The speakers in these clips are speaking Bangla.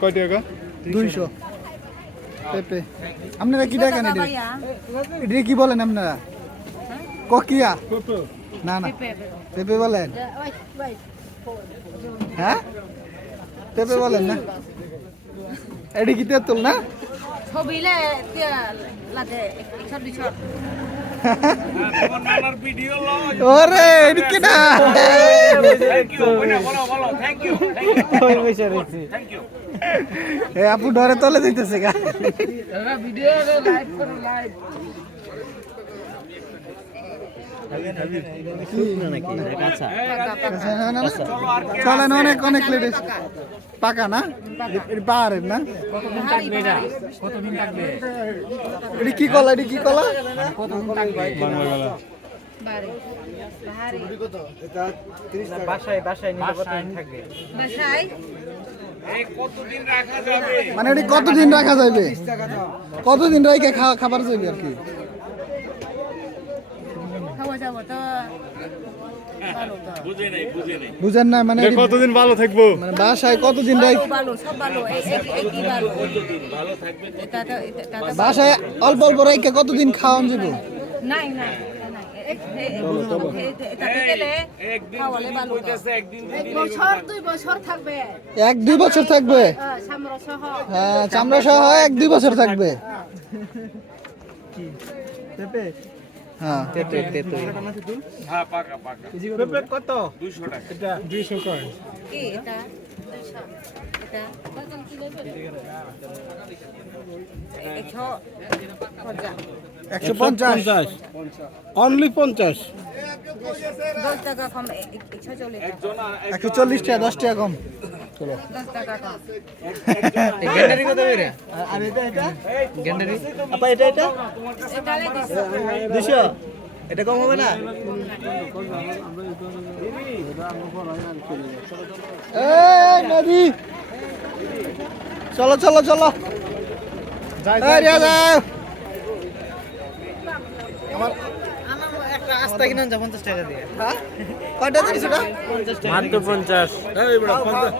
কয় টাকা? 200 পেঁপে। আপনারা কি দেখেন এটা কি বলেন আপনারা? ককিয়া না না পেঁপে বলেন। হ্যাঁ পেঁপে বলেন না, এটি কি তেঁতুল না? ছবিলে লাগে ওরে এটি কি না? আপু ডরে তলে দিতেছে গা। চলেন অনেক অনেক লেডিস পাকা না পাহাড়ের না। এটি কি কলা? এটি কি কলা? মানে এটি কতদিন রাখা যাবে? কতদিন রাখে খাবার যাবে আর কি? বুঝেন না মানে কতদিন ভালো থাকবো? মানে বাসায় কতদিন বাসায় অল্প অল্প রেখে কতদিন খাওয়ান যাবে? এক দুই বছর থাকবে। হ্যাঁ চামড়া সহ 1-2 বছর থাকবে। হ্যাঁ কত? 200 টাকা। এটা 200 কয়? কি এটা? 150 অনলি 50। 10 টাকা কম 140 140 টাকা 10 টাকা কম। চলো 10 টাকা কম। গেন্ডারি কত বেরে? আর এটা গেন্ডারি আপা এটা এটা 200 এটা কম হবে না? এই নদী চলো চলো চলো যাও আমার একটা আস্তা কিনা 50 টাকা দিয়ে। হ্যাঁ কয়টা দিছিস এটা? মাত্র 50। এই বড় 50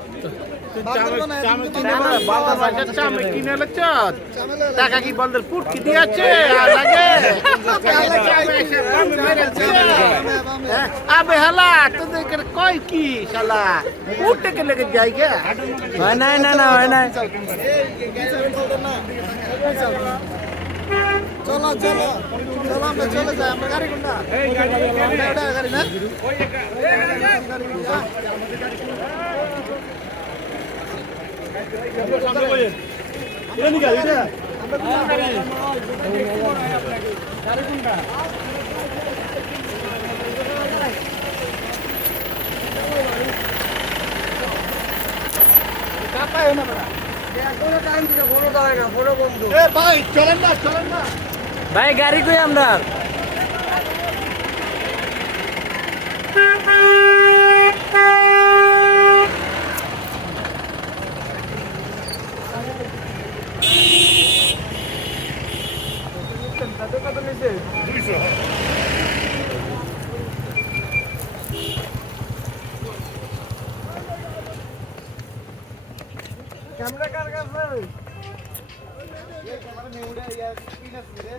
টাকা কি বলদের ফুট কি দিয়েছে আর লাগে আবে হালা তোদের কই কি শালা উঠতে কে লেগে যাই গে হয় নাই না না হয় নাই চলো চলো চলো আমরা চলে যাই। আমরা গাড়ি কোনটা? এই গাড়ি গাড়ি না ওই ভাই গাড়ি কই আমরা ক্যামেরা কার কাছে? এই ক্যামেরা নিয়ে উড়ে ইয়া স্ক্রিন আছে রে।